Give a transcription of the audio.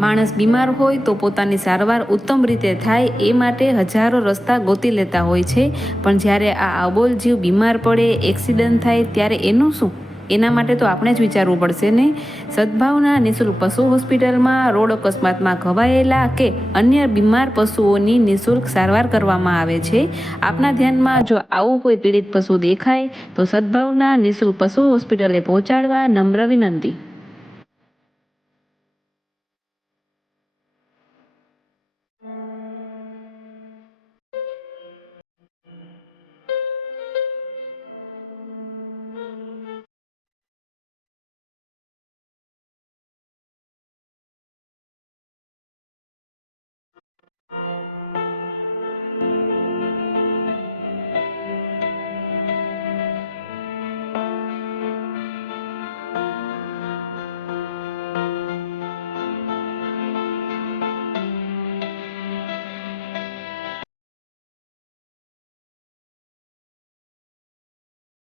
માણસ બીમાર હોય તો પોતાની સારવાર ઉત્તમ રીતે થાય એ માટે હજારો રસ્તા ગોતી લેતા હોય છે, પણ જ્યારે આ અબોલ જીવ બીમાર પડે, એક્સિડન્ટ થાય ત્યારે એનું શું? એના માટે તો આપણે જ વિચારવું પડશે ને. સદભાવના નિઃશુલ્ક પશુ હોસ્પિટલમાં રોડ અકસ્માતમાં ઘવાયેલા કે અન્ય બીમાર પશુઓની નિઃશુલ્ક સારવાર કરવામાં આવે છે. આપના ધ્યાનમાં જો આવું કોઈ પીડિત પશુ દેખાય તો સદભાવના નિઃશુલ્ક પશુ હોસ્પિટલે પહોંચાડવા નમ્ર વિનંતી.